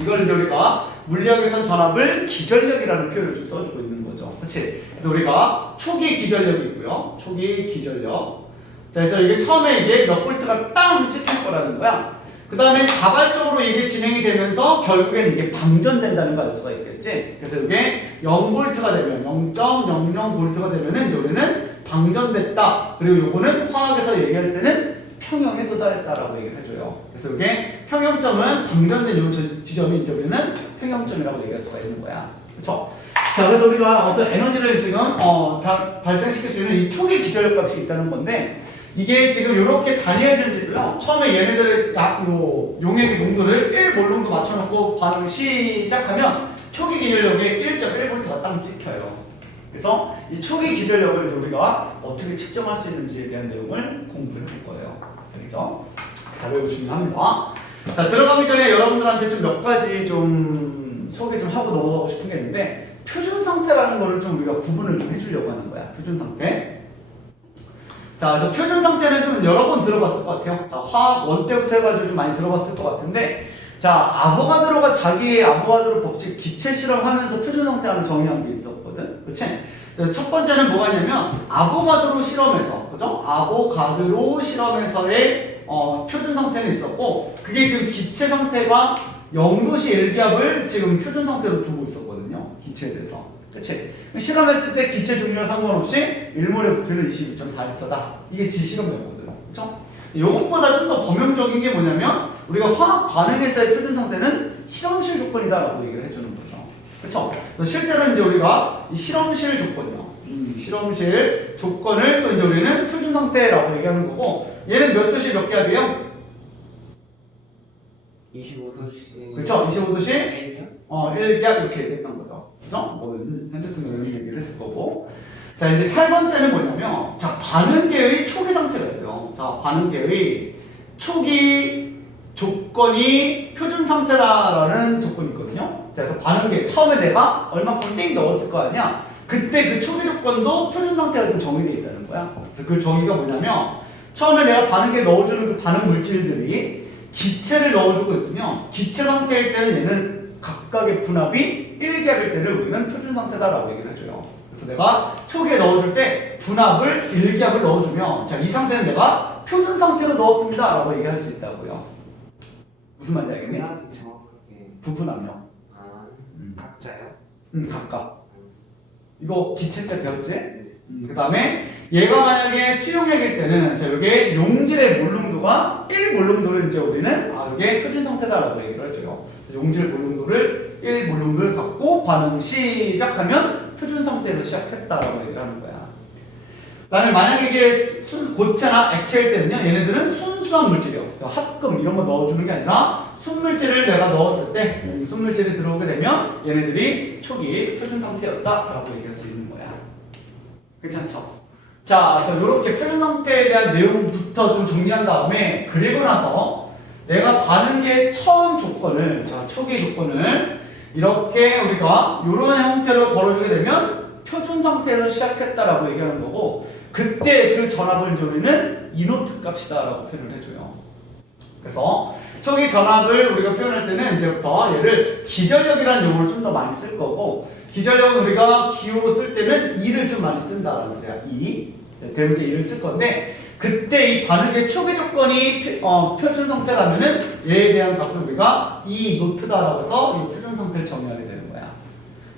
이걸 이제 우리가 물리학에선 전압을 기전력이라는 표현을 좀 써주고 있는 거죠. 그치? 그래서 우리가 초기 기전력이 있고요. 초기 기전력. 자, 그래서 이게 처음에 이게 몇 볼트가 땅 찍힐 거라는 거야. 그 다음에 자발적으로 이게 진행이 되면서 결국엔 이게 방전된다는 걸 알 수가 있겠지? 그래서 이게 0볼트가 되면, 0.00볼트가 되면은 이제 우리는 방전됐다. 그리고 요거는 화학에서 얘기할 때는 평형에 도달했다라고 얘기를 해줘요. 그래서 이게 평형점은 방전된 요 지점이 이제 우리는 평형점이라고 얘기할 수가 있는 거야. 그쵸? 자, 그래서 우리가 어떤 에너지를 지금 발생시킬 수 있는 이 초기 기전력 값이 있다는 건데 이게 지금 이렇게 다니엘 전지도요. 처음에 얘네들의 용액의 농도를 1몰 정도 맞춰놓고 반응을 시작하면 초기 기전력에 1.1V가 딱 찍혀요. 그래서 이 초기 기전력을 이제 우리가 어떻게 측정할 수 있는지에 대한 내용을 공부를 할 거예요. 알겠죠? 자, 매우 중요합니다. 자, 들어가기 전에 여러분들한테 좀 몇 가지 좀 소개 좀 하고 넘어가고 싶은 게 있는데 표준 상태라는 거를 좀 우리가 구분을 좀 해주려고 하는 거야. 표준 상태. 자, 그래서 표준 상태는 좀 여러 번 들어봤을 것 같아요. 자, 화학 원 때부터 해가지고 좀 많이 들어봤을 것 같은데, 자, 아보가드로가 자기의 아보가드로 법칙 기체 실험하면서 표준 상태 하나 정의한 게 있었거든, 그렇지? 그래서 첫 번째는 뭐가 있냐면 아보가드로 실험에서, 그죠? 아보가드로 실험에서의 표준 상태는 있었고, 그게 지금 기체 상태가 0도씨 1기압을 지금 표준 상태로 두고 있었거든요, 기체에 대해서. 그치? 실험했을 때 기체 종류와 상관없이 1몰의 부피는 22.4L다. 이게 지 실험이었거든. 그쵸? 이것보다 좀 더 범용적인 게 뭐냐면 우리가 화학 반응에서의 표준 상태는 실험실 조건이다라고 얘기를 해주는 거죠. 그쵸? 실제로 이제 우리가 이 실험실 조건이요. 실험실 조건을 또 이제 우리는 표준 상태라고 얘기하는 거고 얘는 몇 도씨 몇 기압이에요? 25도씨. 그쵸? 25도씨? 1기압 이렇게 얘기했던 거죠. 그죠? 뭐, 현재 쓰면 이런 얘기를 했을 거고. 자, 이제 세 번째는 뭐냐면, 자, 반응계의 초기 상태가 있어요. 자, 반응계의 초기 조건이 표준 상태다라는 조건이 있거든요. 자, 그래서 반응계, 처음에 내가 얼마큼 띵 넣었을 거 아니야? 그때 그 초기 조건도 표준 상태가 좀 정의되어 있다는 거야. 그래서 그 정의가 뭐냐면 처음에 내가 반응에 넣어주는 그 반응 물질들이 기체를 넣어주고 있으면 기체 상태일 때는 얘는 각각의 분압이 1기압일 때를 우리는 표준 상태다라고 얘기를 해줘요. 그래서 내가 초기에 넣어줄 때 분압을 1기압을 넣어주면 자, 이 상태는 내가 표준 상태로 넣었습니다 라고 얘기할 수 있다고요. 무슨 말인지 알겠니? 분압이 정확하게 부분하며 각자요? 각각. 이거 기체 때 배웠지? 그 다음에 얘가 만약에 수용액일 때는 자, 이게 용질의 몰lum도가 1몰lum도를 이제 우리는 이게 표준 상태다라고 얘기를 해줘요. 그래서 용질 몰lum도를 1몰lum도를 갖고 반응 시작하면 표준 상태에서 시작했다라고 얘기를 하는 거야. 그 다음에 만약에 이게 고체나 액체일 때는요, 얘네들은 순수한 물질이요. 그러니까 합금 이런 거 넣어주는 게 아니라 순물질을 내가 넣었을 때 순물질이 들어오게 되면 얘네들이 초기 표준 상태였다라고 얘기할 수 있는 거야. 괜찮죠? 자, 그래서 이렇게 표준 상태에 대한 내용부터 좀 정리한 다음에 그리고 나서 내가 반응의 처음 조건을, 자, 초기 조건을 이렇게 우리가 이런 형태로 걸어주게 되면 표준 상태에서 시작했다라고 얘기하는 거고 그때 그 전압을 우리는 이노트 값이다라고 표현을 해줘요. 그래서 초기 전압을 우리가 표현할 때는 이제부터 얘를 기전력이라는 용어를 좀 더 많이 쓸 거고 기전력은 우리가 기호로 쓸 때는 E를 좀 많이 쓴다라는 소리야. E. 대문제 E를 쓸 건데 그때 이 반응의 초기 조건이 표준 상태라면은 얘에 대한 값을 우리가 E 노트다라고 해서 이 표준 상태를 정의하게 되는 거야.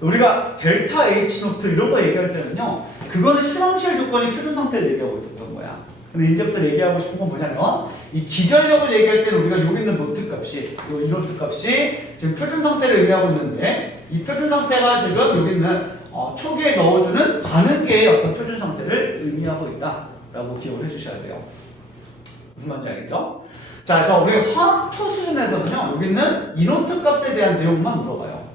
우리가 델타 H 노트 이런 거 얘기할 때는요, 그거는 실험실 조건이 표준 상태를 얘기하고 있었던 거야. 근데 이제부터 얘기하고 싶은 건 뭐냐면 이 기전력을 얘기할 때는 우리가 여기 있는 노트 값이 이 노트 값이 지금 표준 상태를 의미하고 있는데 이 표준 상태가 지금 여기 있는 초기에 넣어주는 반응계의 어떤 표준 상태를 의미하고 있다라고 기억을 해주셔야 돼요. 무슨 말인지 알겠죠? 자, 그래서 우리 화학 2 수준에서는요, 여기 있는 이노트 값에 대한 내용만 물어봐요.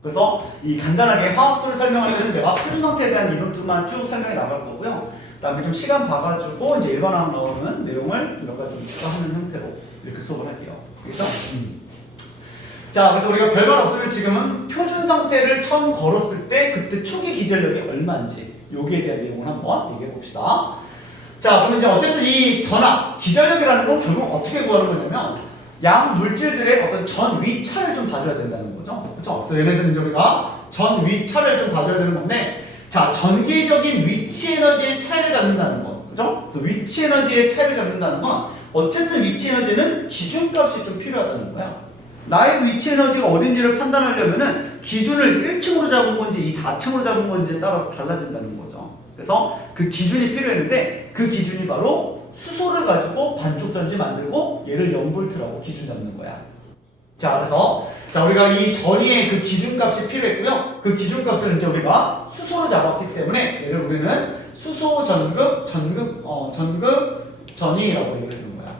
그래서 이 간단하게 화학 2를 설명할 때는 내가 표준 상태에 대한 이노트만 쭉 설명해 나갈 거고요. 그다음에 좀 시간 봐가지고 이제 일반화학 나오는 내용을 몇 가지 좀 추가하는 형태로 이렇게 수업을 할게요. 알겠죠? 자, 그래서 우리가 별말 없으면 지금은 표준 상태를 처음 걸었을 때 그때 초기 기전력이 얼마인지 여기에 대한 내용을 한번 얘기해 봅시다. 자, 그럼 이제 어쨌든 이 전압, 기전력이라는 건 결국 어떻게 구하는 거냐면 양 물질들의 어떤 전위차를 좀 봐줘야 된다는 거죠. 그렇죠? 그래서 얘네들은 이제 우리가 전위차를 좀 봐줘야 되는 건데 자, 전기적인 위치 에너지의 차이를 잡는다는 거. 그죠? 그래서 위치 에너지의 차이를 잡는다는 건 어쨌든 위치 에너지는 기준값이 좀 필요하다는 거야. 나의 위치 에너지가 어딘지를 판단하려면은 기준을 1층으로 잡은 건지 4층으로 잡은 건지에 따라서 달라진다는 거죠. 그래서 그 기준이 필요했는데 그 기준이 바로 수소를 가지고 반쪽 전지 만들고 얘를 0V라고 기준 잡는 거야. 자, 그래서 자, 우리가 이 전위의 그 기준값이 필요했고요. 그 기준값을 이제 우리가 수소로 잡았기 때문에 얘를 우리는 수소 전극 전위라고 얘기하는 거야.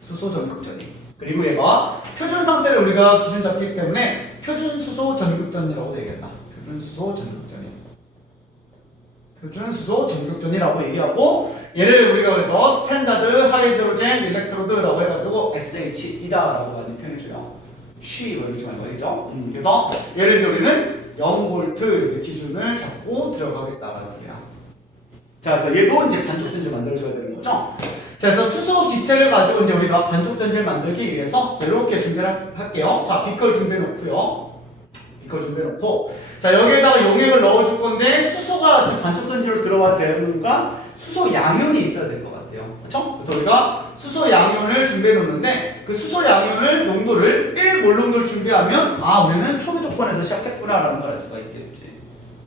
수소 전극 전위. 그리고 얘가 표준 상태를 우리가 기준 잡기 때문에 표준 수소 전극 전이라고 얘기한다. 표준 수소 전극 전이. 표준 수소 전극 전이라고 얘기하고 얘를 우리가 그래서 스탠다드 하이드로젠 일렉트로드라고 해가지고 SH이다라고 많이 표현해줘요. 쉬 이러지 말고 알겠죠? 그래서 얘를 이제 우리는 0V 기준을 잡고 들어가겠다라는 소리야. 자, 그래서 얘도 이제 반쪽 전지 만들어줘야 되는 거죠. 자, 그래서 수소 기체를 가지고 이제 우리가 반쪽 전지를 만들기 위해서 자, 이렇게 준비를 할게요. 자, 비커를 준비해 놓고요. 비커 준비해 놓고 자, 여기에다가 용액을 넣어줄 건데 수소가 지금 반쪽 전지로 들어가야 되니까 수소 양이온이 있어야 될 것 같아요. 그렇죠? 그래서 우리가 수소 양이온을 준비해 놓는데 그 수소 양이온을 농도를 1몰 준비하면 우리는 초기 조건에서 시작했구나라는 걸 알 수가 있겠지.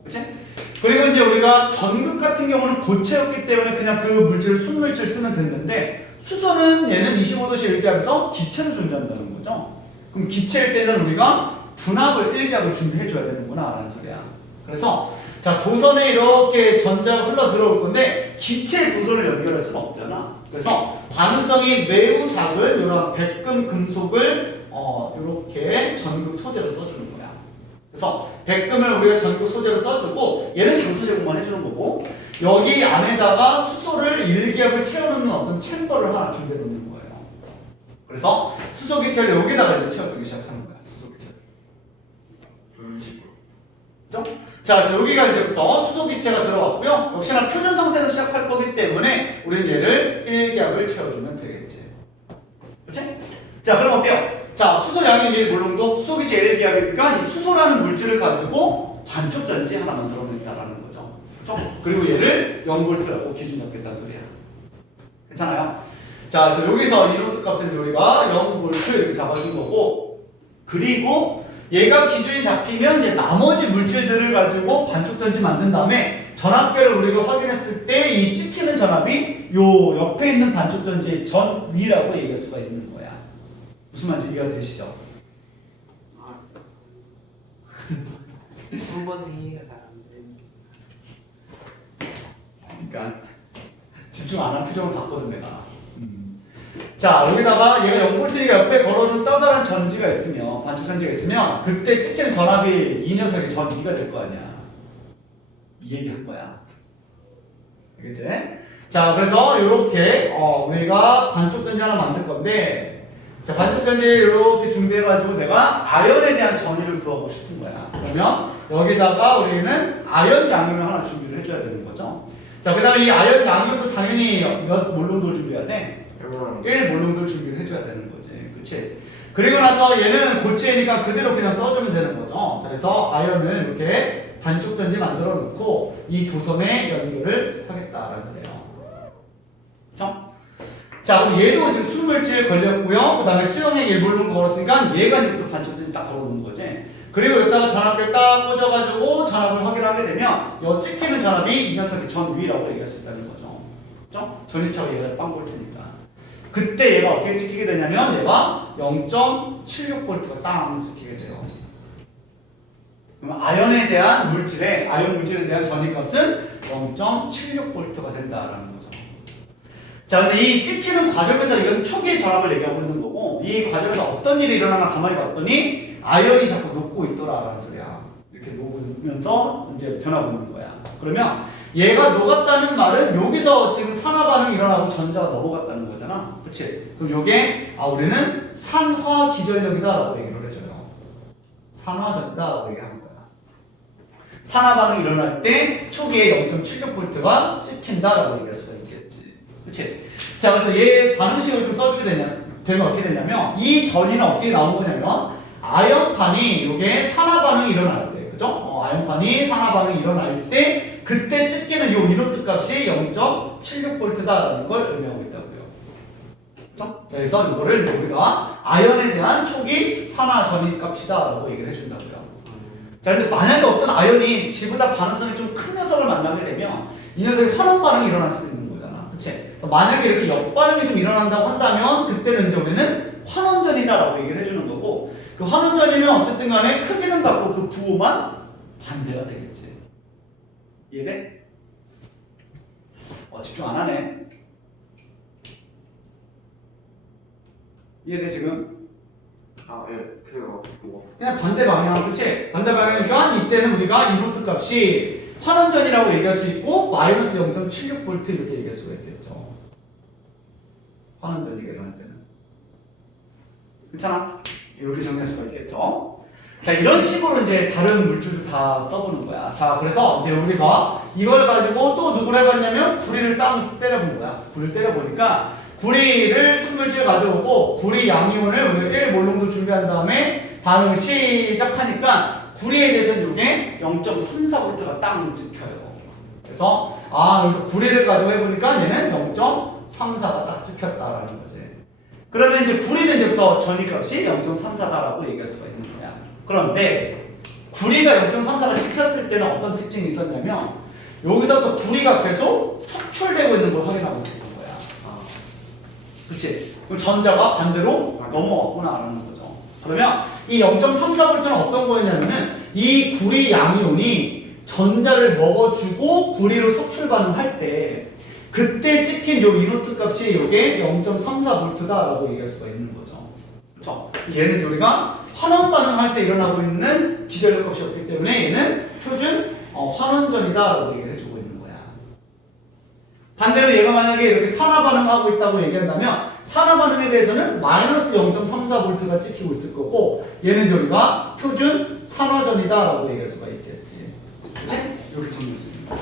그렇지? 그리고 이제 우리가 전극 같은 경우는 고체였기 때문에 그냥 그 물질을 순물질 쓰면 됐는데 수소는 얘는 25도씨 1기압에서 기체로 존재한다는 거죠. 그럼 기체일 때는 우리가 분압을 1기압을 준비해줘야 되는구나 라는 소리야. 그래서 자, 도선에 이렇게 전자가 흘러 들어올 건데 기체의 도선을 연결할 수는 없잖아. 그래서 반응성이 매우 작은 이런 백금 금속을 이렇게 전극 소재로 써주는 거야. 그래서 백금을 우리가 전극 소재로 써주고 얘는 장소 제공만 해주는 거고 여기 안에다가 수소를 1기압을 채워놓는 어떤 챔버를 하나 준비해 놓는 거예요. 그래서 수소 기체를 여기다가 이제 채워주기 시작하는 거야. 수소 기체를. 이런 식으로. 그죠? 자, 그래서 여기가 이제부터 수소 기체가 들어왔고요. 역시나 표준 상태에서 시작할 거기 때문에 우리는 얘를 1기압을 채워주면 되겠지. 그치? 자, 그럼 어때요? 자, 수소 양이 1 몰롱도 수소 기체 1기압이니까 이 수소라는 물질을 가지고 반쪽 전지 하나 만들어냈다라는 거죠. 그쵸? 그리고 얘를 0V라고 기준 잡겠다는 소리야. 괜찮아요? 자, 그래서 여기서 이노트 값은 우리가 0V 이렇게 잡아준 거고, 그리고 얘가 기준이 잡히면 이제 나머지 물질들을 가지고 반쪽 전지 만든 다음에 전압계를 우리가 확인했을 때 이 찍히는 전압이 요 옆에 있는 반쪽 전지의 전 위라고 얘기할 수가 있는 거야. 무슨 말인지 이해가 되시죠? 한 번에 이해가 잘 안 되는. 그러니까 집중 안 한 표정을 봤거든 내가. 자, 여기다가 얘가 0V니까 옆에 걸어둔 떠다른 전지가 있으면, 반쪽 전지가 있으면 그때 찍히는 전압이 이 녀석의 전 2가 될 거 아니야. 이 얘기 한 거야. 알겠지? 자, 그래서 이렇게 우리가 반쪽 전지 하나 만들 건데, 자, 반쪽 전지 이렇게 준비해가지고 내가 아연에 대한 전위를 구하고 싶은 거야. 그러면 여기다가 우리는 아연 양이온을 하나 준비를 해줘야 되는 거죠. 자, 그 다음에 이 아연 양이온도 당연히 몇 몰롱도를 준비해야 돼? 1 몰롱도를 준비를 해줘야 되는 거지. 그치? 그리고 나서 얘는 고체니까 그대로 그냥 써주면 되는 거죠. 자, 그래서 아연을 이렇게 반쪽 전지 만들어 놓고 이 도선에 연결을 하겠다라는 거예요. 그쵸? 자, 그럼 얘도 지금 순물질 걸렸고요. 그 다음에 수용액 1몰롱 걸었으니까 얘가 이제 또 반쪽 전지 딱 걸어놓는 거지. 그리고 여기다가 전압계를 딱 꽂아가지고 전압을 확인하게 되면 이 찍히는 전압이 이 녀석의 전 위라고 얘기할 수 있다는 거죠. 그쵸? 전위차가 얘가 빵 볼테니까. 그때 얘가 어떻게 찍히게 되냐면 얘가 0.76V가 땅 찍히게 돼요. 그러면 아연에 대한 물질에, 아연 물질에 대한 전위값은 0.76V가 된다라는 거죠. 자, 근데 이 찍히는 과정에서 이건 초기의 전압을 얘기하고 있는 거고, 이 과정에서 어떤 일이 일어나나 가만히 봤더니 아연이 자꾸 녹고 있더라라는 소리야. 이렇게 녹으면서 이제 변하고 있는 거야. 그러면 얘가 녹았다는 말은 여기서 지금 산화 반응이 일어나고 전자가 넘어갔다는 거잖아. 그치? 그럼 요게 우리는 산화 기전력이다라고 얘기를 해줘요. 산화전이다라고 얘기하는 거야. 산화 반응이 일어날 때 초기에 0.76V가 찍힌다라고 얘기할 수가 있겠지. 그치? 자, 그래서 얘 반응식을 좀 써주게 되면 어떻게 되냐면 이 전이는 어떻게 나온 거냐면 아연판이 요게 산화 반응이 일어날 때, 그죠? 아연판이 산화 반응이 일어날 때 그때 찍히는 요 이노트 값이 0.76V다라는 걸 의미하고 있다고요. 그죠? 자, 그래서 이거를 우리가 아연에 대한 초기 산화 전위 값이다라고 얘기를 해준다고요. 자, 근데 만약에 어떤 아연이 지보다 반응성이 좀 큰 녀석을 만나게 되면 이 녀석이 환원 반응이 일어날 수도 있는 거잖아. 그치? 만약에 이렇게 역반응이 좀 일어난다고 한다면 그때는 이제 우리는 환원전이다라고 얘기를 해주는 거고, 그 환원전이는 어쨌든 간에 크기는 같고 그 부호만 반대가 되겠지. 이해돼? 집중 안 하네. 이해돼 지금? 예, 그래요. 그냥 반대 방향, 그치? 반대 방향이니까 이때는 우리가 이노트 값이 환원전이라고 얘기할 수 있고 마이너스 0.76V 이렇게 얘기할 수가 있겠죠. 환원전이가 일어날 때는. 괜찮아? 이렇게 정리할 수가 있겠죠. 자, 이런 식으로 이제 다른 물질도 다 써보는 거야. 자, 그래서 이제 우리가 이걸 가지고 또 누구를 해봤냐면 구리를 땅 때려본 거야. 구리를 때려보니까 구리를 순물질 가져오고 구리 양이온을 우리가 1 몰롱도 준비한 다음에 반응 시작하니까 구리에 대해서는 이게 0.34V가 땅 찍혀요. 그래서 여기서 구리를 가지고 해보니까 얘는 0.34가 딱 찍혔다라는 거지. 그러면 이제 구리는 이제부터 전위값이 0.34다라고 얘기할 수가 있는 거야. 그런데 구리가 0.34가 찍혔을 때는 어떤 특징이 있었냐면 여기서부터 구리가 계속 속출되고 있는 걸 확인하고 있었던 거야. 그치? 그럼 전자가 반대로 넘어왔구나라는 거죠. 그러면 이 0.34V는 어떤 거였냐면은 이 구리 양이온이 전자를 먹어주고 구리로 속출 반응할 때 그때 찍힌 요 이노트 값이 요게 0.34V다라고 얘기할 수가 있는 거죠. 그렇죠? 얘는 우리가 환원 반응할 때 일어나고 있는 기전력 값이었기 때문에 얘는 표준 환원전이다라고 얘기를 해주고 있는 거야. 반대로 얘가 만약에 이렇게 산화 반응하고 있다고 얘기한다면 산화 반응에 대해서는 마이너스 0.34V가 찍히고 있을 거고 얘는 저희가 표준 산화전이다라고 얘기할 수가 있겠지. 이렇게 정리할 수 있는 거야.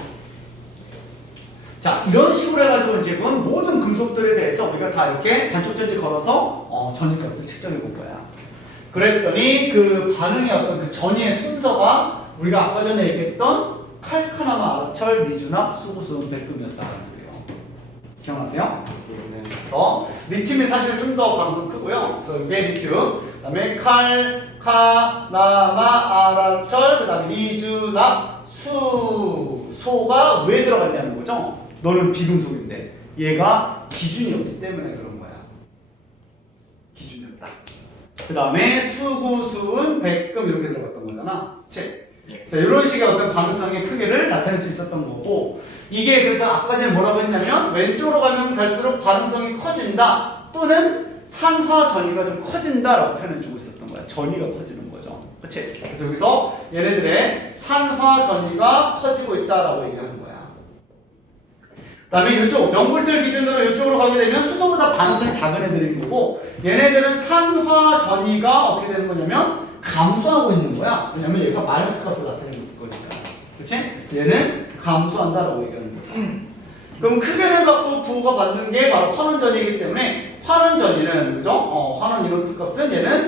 자, 이런 식으로 해가지고 지금 모든 금속들에 대해서 우리가 다 이렇게 반쪽전지 걸어서 전위값을 측정해 볼 거야. 그랬더니 그 반응의 어떤 그 전위의 순서가 우리가 아까 전에 얘기했던 칼카나마, 아라철, 미주납, 수구수은, 백금이었다는 소리예요. 기억나세요? 네. 그래서 리튬이 사실 좀 더 가능성 크고요. 그래서 이게 리튬, 그다음에 칼, 카나마, 아라철, 그다음에 미주납, 소가 왜 들어갔냐는 거죠. 너는 비금속인데 얘가 기준이었기 때문에 그런 거야. 기준이었다. 그 다음에 수구수은, 백금 이렇게 들어갔던 거잖아. 그치? 자, 이런 식의 어떤 반응성의 크기를 나타낼 수 있었던 거고, 이게 그래서 아까 전에 뭐라고 했냐면 왼쪽으로 가면 갈수록 반응성이 커진다 또는 산화 전위가 좀 커진다라고 표현해주고 있었던 거야. 전위가 커지는 거죠. 그치? 그래서 여기서 얘네들의 산화 전위가 커지고 있다라고 얘기하는 거야. 그 다음에 이쪽 명물들 기준으로 이쪽으로 가게 되면 수소보다 반응성이 작은 애들인 거고, 얘네들은 산화 전위가 어떻게 되는 거냐면 감소하고 있는 거야. 왜냐면 얘가 마이너스 값을 나타내고 있을 거니까. 그치? 얘는 감소한다라고 얘기하는 거죠. 그럼 크게는 갖고 부호가 받는 게 바로 환원전이기 때문에 환원전이는, 그죠? 환원 이론 값은 얘는